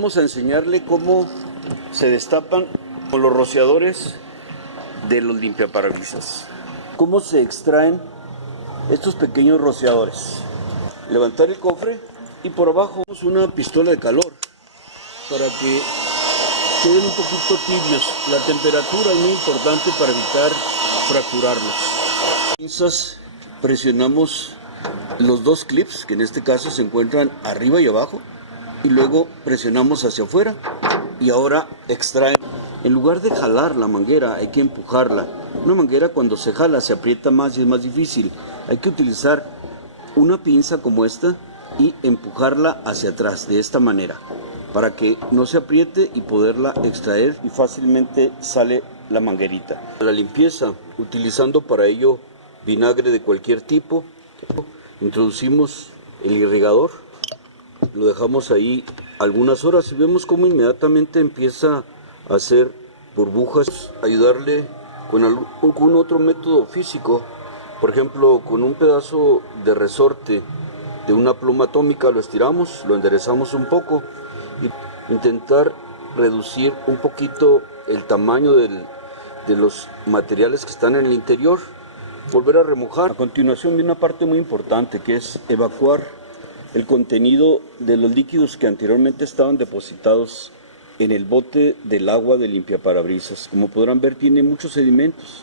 Vamos a enseñarle cómo se destapan con los rociadores de los limpiaparabrisas. Cómo se extraen estos pequeños rociadores. Levantar el cofre y por abajo una pistola de calor para que queden un poquito tibios. La temperatura es muy importante para evitar fracturarlos. Pinzas, presionamos los dos clips, que en este caso se encuentran arriba y abajo, y luego presionamos hacia afuera y ahora extraen. En lugar de jalar la manguera hay que empujarla. Una manguera cuando se jala se aprieta más y es más difícil. Hay que utilizar una pinza como esta y empujarla hacia atrás de esta manera para que no se apriete y poderla extraer y fácilmente sale la manguerita. La limpieza, utilizando para ello vinagre de cualquier tipo, introducimos el irrigador, lo dejamos ahí algunas horas y vemos cómo inmediatamente empieza a hacer burbujas. Ayudarle con algún otro método físico, por ejemplo con un pedazo de resorte de una pluma atómica, lo estiramos, lo enderezamos un poco y intentar reducir un poquito el tamaño de los materiales que están en el interior. Volver a remojar. A continuación viene una parte muy importante, que es evacuar el contenido de los líquidos que anteriormente estaban depositados en el bote del agua de limpiaparabrisas. Como podrán ver, tiene muchos sedimentos.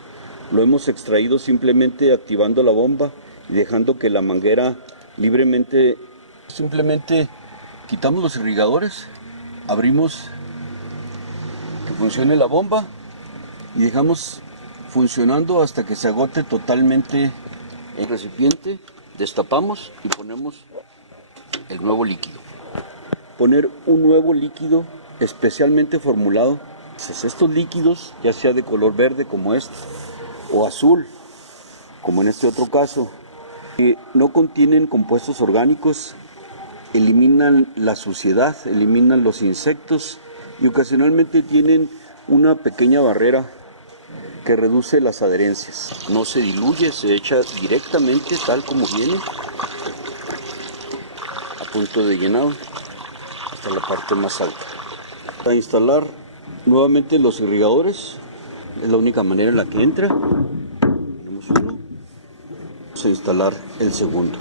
Lo hemos extraído simplemente activando la bomba y dejando que la manguera libremente. Simplemente quitamos los irrigadores, abrimos que funcione la bomba y dejamos funcionando hasta que se agote totalmente el recipiente. Destapamos y ponemos el nuevo líquido. Poner un nuevo líquido especialmente formulado. Estos líquidos, ya sea de color verde como este o azul como en este otro caso, que no contienen compuestos orgánicos, eliminan la suciedad, eliminan los insectos y ocasionalmente tienen una pequeña barrera que reduce las adherencias. No se diluye, se echa directamente tal como viene, a punto de llenado hasta la parte más alta. Para instalar nuevamente los irrigadores, es la única manera en la que entra. Tenemos uno, vamos a instalar el segundo.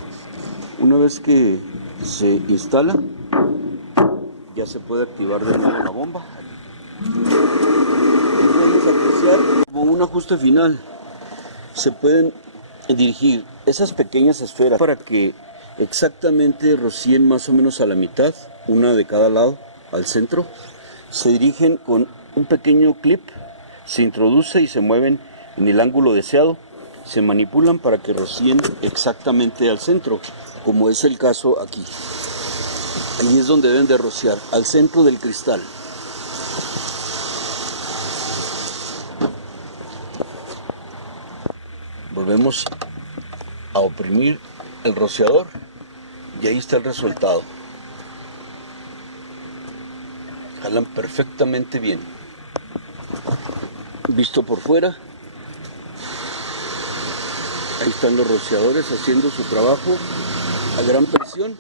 Una vez que se instala, ya se puede activar de nuevo la bomba. Podemos apreciar como un ajuste final. Se pueden dirigir esas pequeñas esferas para que exactamente rocíen más o menos a la mitad, una de cada lado, al centro. Se dirigen con un pequeño clip, se introduce y se mueven en el ángulo deseado. Se manipulan para que rocíen exactamente al centro, como es el caso aquí. Ahí es donde deben de rociar, al centro del cristal. Volvemos a oprimir el rociador y ahí está el resultado. Jalan perfectamente bien. Visto por fuera, ahí están los rociadores haciendo su trabajo a gran presión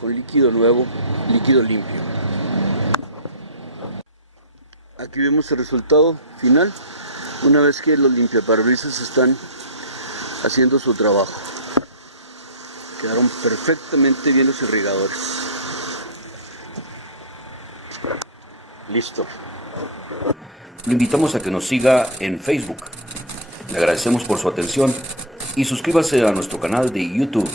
con líquido nuevo, líquido limpio. Aquí vemos el resultado final una vez que los limpiaparabrisas están haciendo su trabajo. Quedaron perfectamente bien los irrigadores. Listo. Lo invitamos a que nos siga en Facebook. Le agradecemos por su atención y suscríbase a nuestro canal de YouTube.